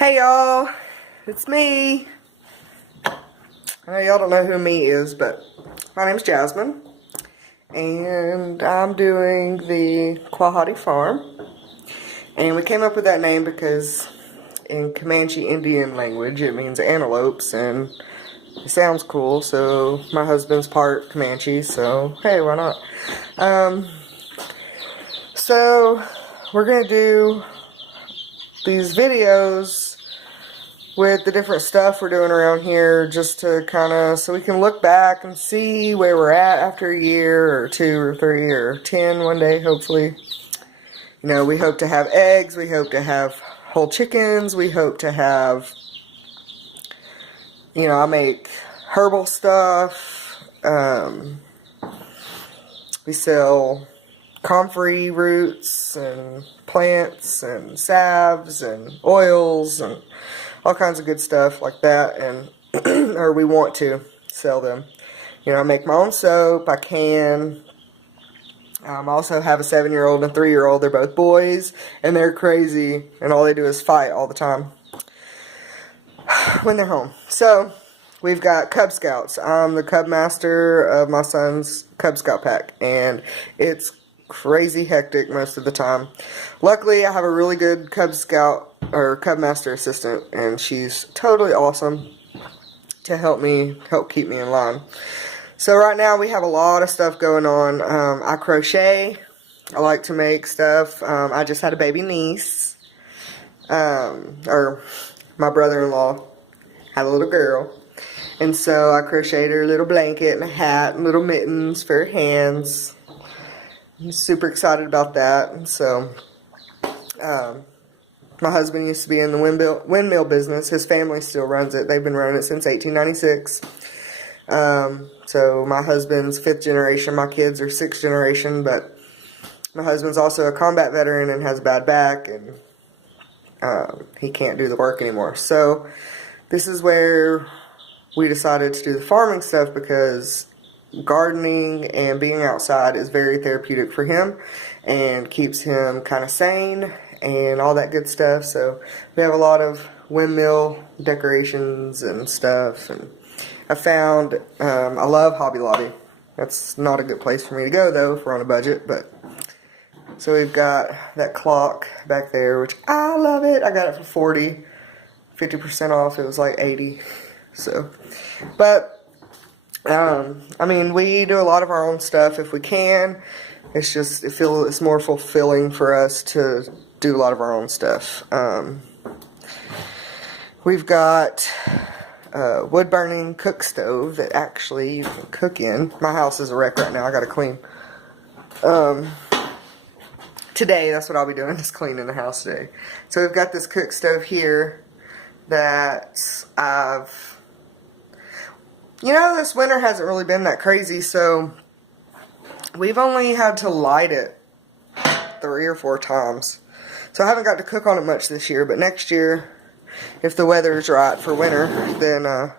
Hey y'all, it's me. I know y'all don't know who me is, but my name's Jasmine, and I'm doing the Quahati Farm. And we came up with that name because in Comanche Indian language it means antelopes, and it sounds cool, so my husband's part Comanche, so hey, why not? So we're gonna do these videos with the different stuff we're doing around here, just to kind of, so we can look back and see where we're at after a year or 2 or 3 or 10 one day, hopefully. You know, we hope to have eggs, we hope to have whole chickens, we hope to have, you know, I make herbal stuff, we sell comfrey roots and plants and salves and oils and all kinds of good stuff like that, and or we want to sell them. You know, I make my own soap. I can. I also have a 7-year-old and a 3-year-old. They're both boys, and they're crazy, and all they do is fight all the time when they're home. So we've got Cub Scouts. I'm the Cub Master of my son's Cub Scout pack, and it's crazy hectic most of the time. Luckily, I have a really good Cub Scout or Cub Master assistant, and she's totally awesome to help keep me in line. So right now we have a lot of stuff going on. I crochet. I like to make stuff. I just had a baby niece, or my brother-in-law had a little girl, and so I crocheted her a little blanket and a hat and little mittens for her hands. I'm super excited about that. And so my husband used to be in the windmill business. His family still runs it. They've been running it since 1896. So my husband's 5th generation. My kids are 6th generation, but my husband's also a combat veteran and has a bad back, and he can't do the work anymore. So this is where we decided to do the farming stuff, because gardening and being outside is very therapeutic for him and keeps him kind of sane and all that good stuff. So we have a lot of windmill decorations and stuff, and I found I love Hobby Lobby. That's not a good place for me to go though if we're on a budget, but so we've got that clock back there, which I love it. I got it for 50% off. It was like 80. So, but I mean, we do a lot of our own stuff if we can. It's just, it's more fulfilling for us to do a lot of our own stuff. We've got a wood-burning cook stove that actually you can cook in. My house is a wreck right now. I gotta clean. Today, that's what I'll be doing, is cleaning the house today. So we've got this cook stove here that you know, this winter hasn't really been that crazy, so we've only had to light it 3 or 4 times. So I haven't got to cook on it much this year, but next year, if the weather's right for winter, then I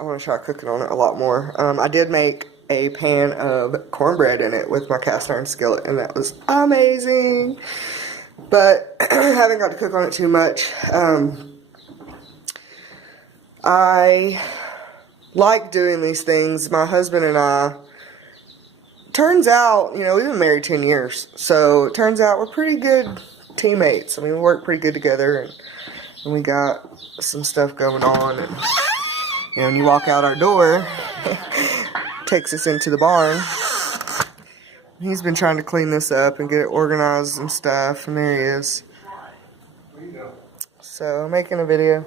want to try cooking on it a lot more. I did make a pan of cornbread in it with my cast iron skillet, and that was amazing. But I haven't got to cook on it too much. I like doing these things. My husband and I, turns out, you know, we've been married 10 years, so it turns out we're pretty good teammates. I mean, we work pretty good together, and we got some stuff going on, and you know, when you walk out our door, takes us into the barn. He's been trying to clean this up and get it organized and stuff, and there he is. So, making a video.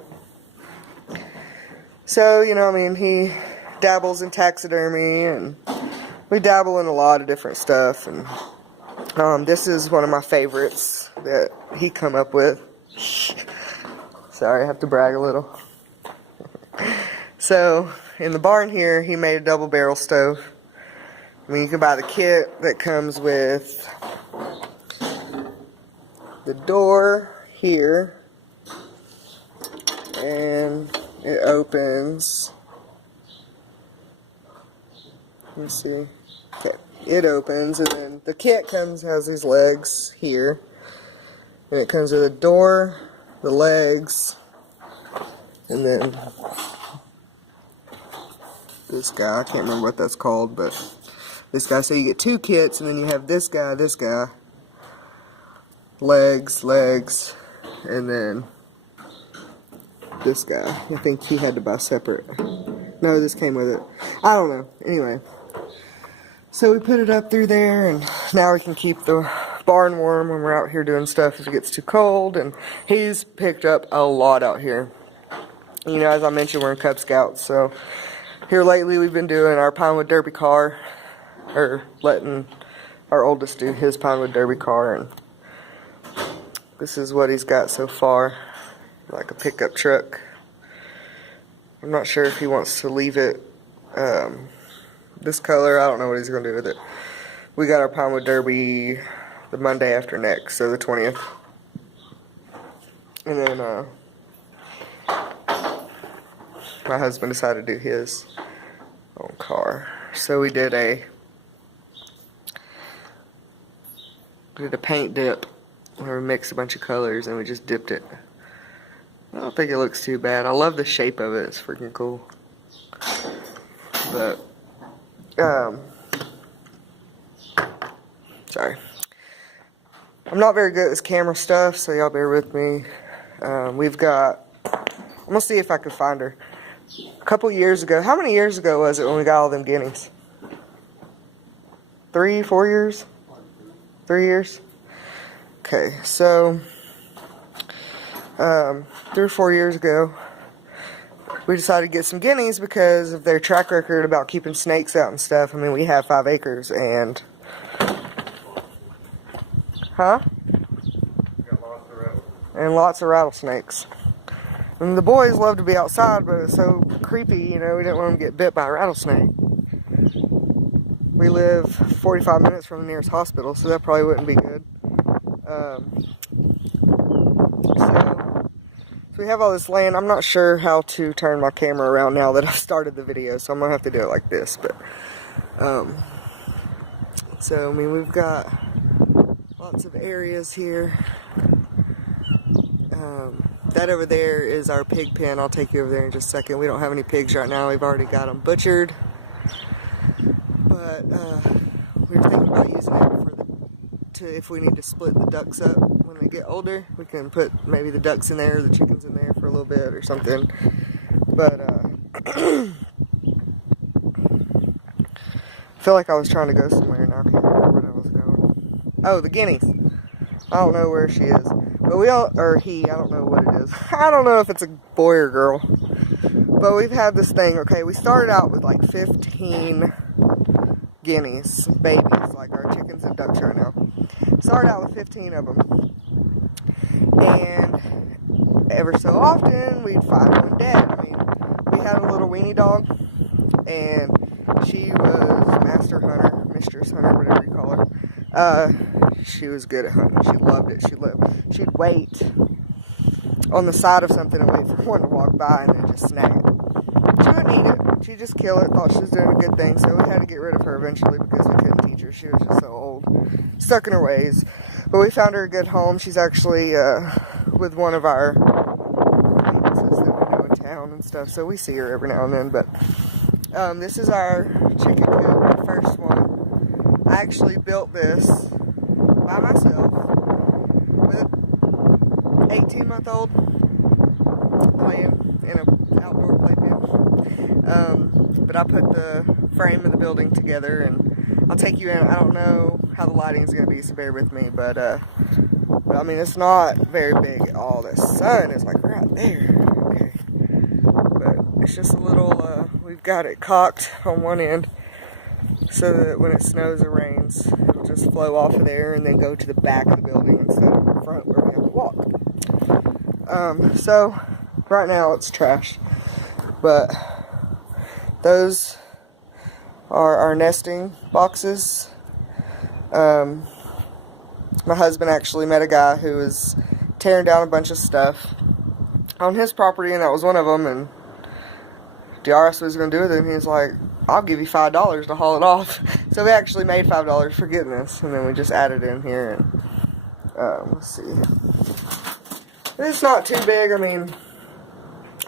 So, you know, I mean, he dabbles in taxidermy, and we dabble in a lot of different stuff, and this is one of my favorites that he come up with. Sorry, I have to brag a little. So, in the barn here, he made a double barrel stove. I mean, you can buy the kit that comes with the door here, and it opens. Let me see. Okay, it opens, and then the kit has these legs here, and it comes with a door the legs, and then this guy. I can't remember what that's called, but this guy. So you get 2 kits, and then you have this guy, legs, and then this guy. I think he had to buy separate. No, this came with it. I don't know. Anyway, so we put it up through there, and now we can keep the barn warm when we're out here doing stuff if it gets too cold. And he's picked up a lot out here. You know, as I mentioned, we're in Cub Scouts, so here lately we've been doing our Pinewood Derby car, or letting our oldest do his Pinewood Derby car, and this is what he's got so far, like a pickup truck. I'm not sure if he wants to leave it this color. I don't know what he's going to do with it. We got our Pinewood Derby the Monday after next, so the 20th. And then my husband decided to do his own car. So we did a paint dip where we mixed a bunch of colors and we just dipped it. I don't think it looks too bad. I love the shape of it. It's freaking cool. But, sorry. I'm not very good at this camera stuff, so y'all bear with me. We've got, I'm going to see if I can find her. A couple years ago, how many years ago was it when we got all them guineas? 3, 4 years? 3 years? Okay, so 3 or 4 years ago, we decided to get some guineas because of their track record about keeping snakes out and stuff. I mean, we have 5 acres and... Huh? And lots of rattlesnakes. And the boys love to be outside, but it's so creepy, you know, we didn't want them to get bit by a rattlesnake. We live 45 minutes from the nearest hospital, so that probably wouldn't be good. So we have all this land. I'm not sure how to turn my camera around now that I've started the video, so I'm going to have to do it like this. But so, I mean, we've got lots of areas here. That over there is our pig pen. I'll take you over there in just a second. We don't have any pigs right now. We've already got them butchered. But we were thinking about using it if we need to split the ducks up when they get older. We can put maybe the ducks in there or the chickens in there for a little bit or something. But I feel like I was trying to go somewhere now. I can't remember where I was going. Oh, the guineas. I don't know where she is. But we all, or he, I don't know what it is. I don't know if it's a boy or girl. But we've had this thing, okay, we started out with like 15 guineas, babies, like our chickens and ducks right now. Started out with 15 of them. And ever so often, we'd find one dead. I mean, we had a little weenie dog, and she was master hunter, mistress hunter, whatever you call her. She was good at hunting. She loved it. She'd wait on the side of something and wait for one to walk by and then just snag it. She wouldn't eat it. She'd just kill it. Thought she was doing a good thing, so we had to get rid of her eventually because we couldn't teach her. She was just so old, stuck in her ways. But we found her a good home. She's actually with one of our acquaintances that we know in town and stuff, so we see her every now and then. But this is our chicken coop, the first one. I actually built this by myself with an 18-month-old playing in an outdoor playpen. But I put the frame of the building together, and I'll take you in. I don't know how the lighting is going to be, so bear with me. But I mean, it's not very big at all. The sun is like right there. Okay, but it's just a little. We've got it cocked on one end, so that when it snows or rains, it'll just flow off of there and then go to the back of the building instead of the front where we have to walk. So right now it's trash, but those are our nesting boxes. My husband actually met a guy who was tearing down a bunch of stuff on his property, and that was one of them, and he asked what he was going to do with it, and he was like, I'll give you $5 to haul it off. So we actually made $5 for getting this, and then we just added in here, and let's see. It's not too big. I mean,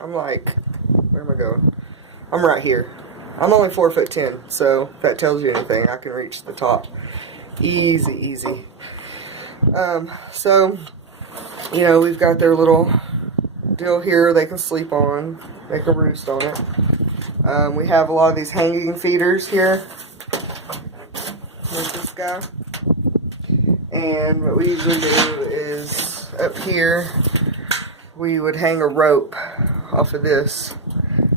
I'm like, where am I going? I'm right here. I'm only 4'10", so if that tells you anything, I can reach the top. Easy, easy. So, you know, we've got their little deal here they can sleep on, make a roost on it. We have a lot of these hanging feeders here. There's this guy. And what we usually do is, up here, we would hang a rope off of this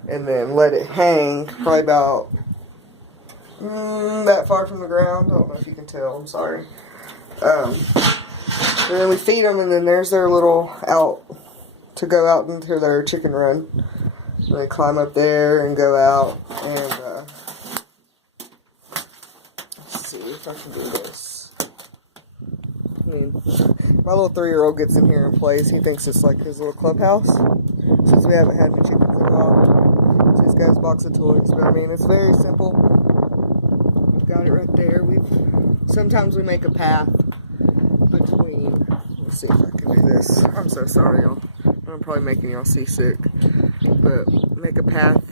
and then let it hang probably about that far from the ground. I don't know if you can tell, I'm sorry. And then we feed them, and then there's their little out to go out into their chicken run. And they climb up there and go out, and let's see if I can do this. I mean, my little 3-year-old gets in here and plays. He thinks it's like his little clubhouse, since we haven't had any chickens in a while. It's this guy's box of toys, but I mean, it's very simple. We've got it right there. Sometimes we make a path between. Let's see if I can do this. I'm so sorry, y'all. I'm probably making y'all seasick, but make a path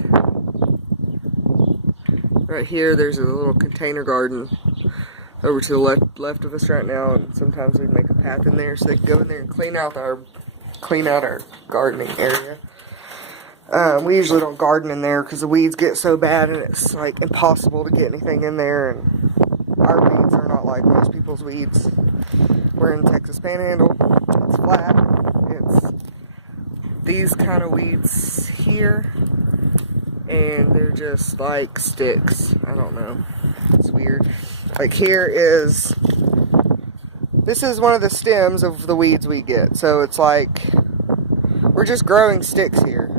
right here. There's a little container garden over to the left of us right now, and sometimes we make a path in there so they can go in there and clean out our gardening area. We usually don't garden in there because the weeds get so bad and it's like impossible to get anything in there, and our weeds are not like most people's weeds. We're in Texas Panhandle. It's flat. It's these kind of weeds here, and they're just like sticks. I don't know. It's weird. Like this is one of the stems of the weeds we get. So it's like, we're just growing sticks here.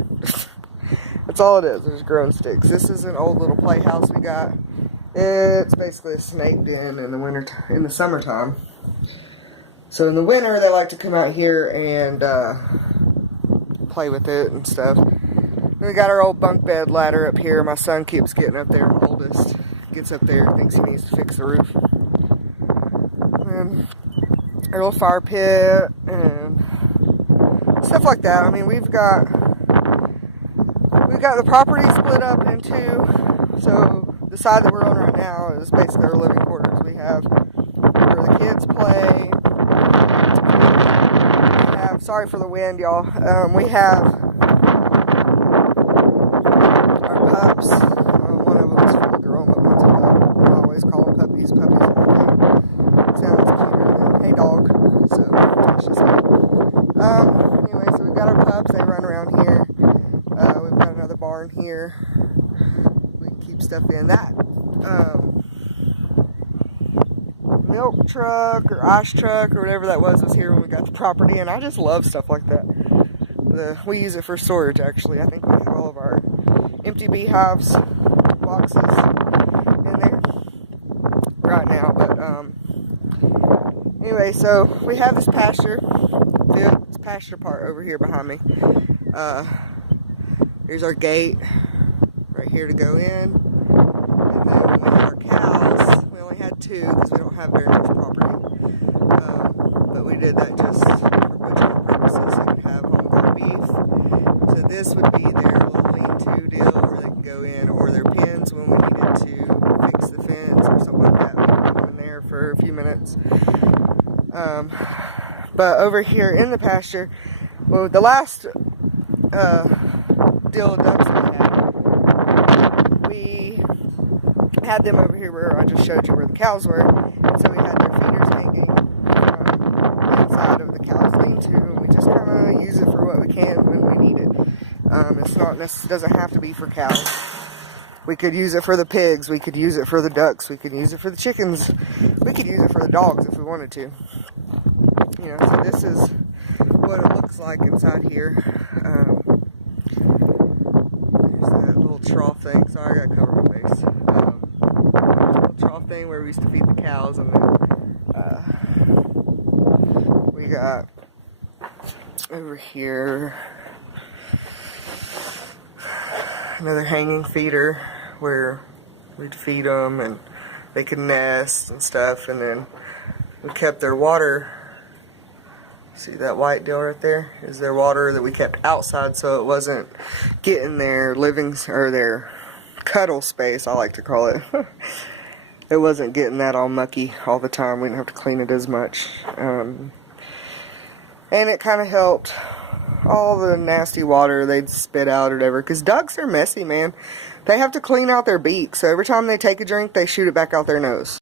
That's all it is, we're just growing sticks. This is an old little playhouse we got. It's basically a snake den in the summertime. So in the winter, they like to come out here and play with it and stuff. Then we got our old bunk bed ladder up here. My son keeps getting up there, my oldest. Gets up there, thinks he needs to fix the roof. And our little fire pit and stuff like that. I mean, we've got the property split up into, so the side that we're on right now is basically our living quarters. We have where the kids play. We have, sorry for the wind, y'all. We have our pups. One of them is for the girl, but one's a pup. I always call them puppies. Puppies are okay. Sounds cuter than hey dog. So that's just me. Anyway, so we've got our pups. They run around here. We've got another barn here. We can keep stuff in that. Milk truck or ice truck or whatever that was here when we got the property, and I just love stuff like that. We use it for storage, actually. I think we have all of our empty beehives boxes in there right now, but anyway, so we have this pasture. This pasture part over here behind me. Here's our gate right here to go in, and then we have our cows. We only had 2 because we don't have very much property, but we did that just for butchering purposes, so we could have home-grown beef. So this would be their little lean-to deal where they can go in, or their pens when we needed to fix the fence or something like that. We could put them in there for a few minutes. But over here in the pasture, well, the last deal of ducks we had them over here where I just showed you where the cows were, and so we had their feeders hanging from inside of the cow's lean-to, and we just kind of use it for what we can when we need it. It's not doesn't have to be for cows. We could use it for the pigs, we could use it for the ducks, we could use it for the chickens, we could use it for the dogs if we wanted to. You know, so this is what it looks like inside here. There's that little trough thing. Sorry, I gotta cover my face. Little trough thing where we used to feed the cows, and then we got over here another hanging feeder where we'd feed them and they could nest and stuff, and then we kept their water See that white deal right there? Is their water that we kept outside so it wasn't getting their their cuddle space, I like to call it. It wasn't getting that all mucky all the time. We didn't have to clean it as much. And it kind of helped all the nasty water they'd spit out or whatever. Because ducks are messy, man. They have to clean out their beak. So every time they take a drink, they shoot it back out their nose.